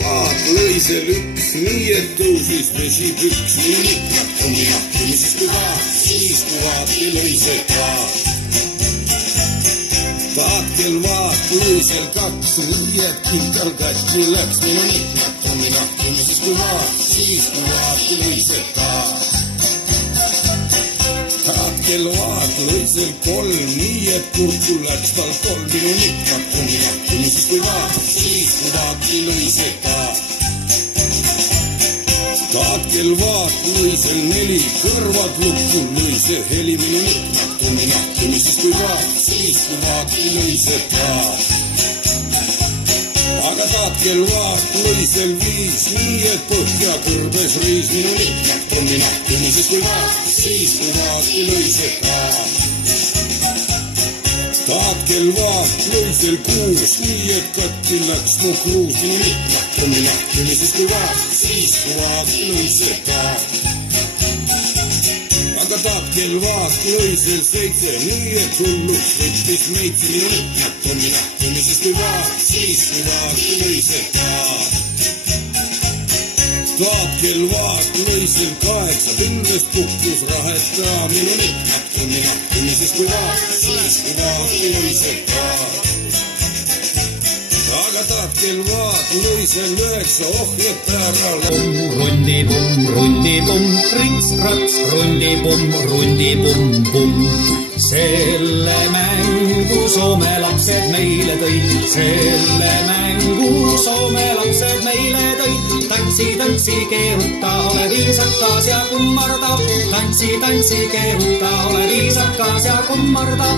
Vaat lõi see lüks, nii et tõusis vesi püks, nii mitmed tunni nahkimi siis kui vaat, siis kui vaati lõi see taas. Vaatkel vaat lõi seal kaks, nii et kindel katki läks, minu mitmed tunni nahkimi siis kui vaati lõi see taas. Vaatkel vaat lõi seal kolm, nii et kurku läks tal kolm, minu mitmed tunni nahkimi siis kui vaati lõi see taas. Vaatkel vaat lõi seal neli, kõrvad lukku lõi see heli, minu mitmed tunni nahkimi siis kui vaati lõi see taas. Aga vaatkel vaat lõi seal viis, nii et põhja kõrbes riis, minu mitmed tunni nahkimi siis kui vaati lõi see taas. Vaatkel vaat lõi seal kuus, nii et katki läks mu kruus, minu mitmed tunni nahkimi siis kui vaati lõi see taas. Aga vaatkel vaat lõi seal seitse, nii et hulluks võttis meitsi, minu mitmed tunni nahkimi siis kui vaati lõi see taas. Vaatkel vaat lõi seal kaheksa, pindest kukkus raheta, minu mitmed tunni nahkimi siis kui vaati lõi see taas. Aga vaatkel vaat lõi seal üheksa, ohjad ära rundi-pumm, rinks-rats, rundi-pumm. Selle mängu Soome lapsed meile tõid, selle mängu Soome lapsed meile tõid. Tantsi, keeruta, ole viisakas ja kummarda. Tantsi, keeruta, ole viisakas ja kummarda.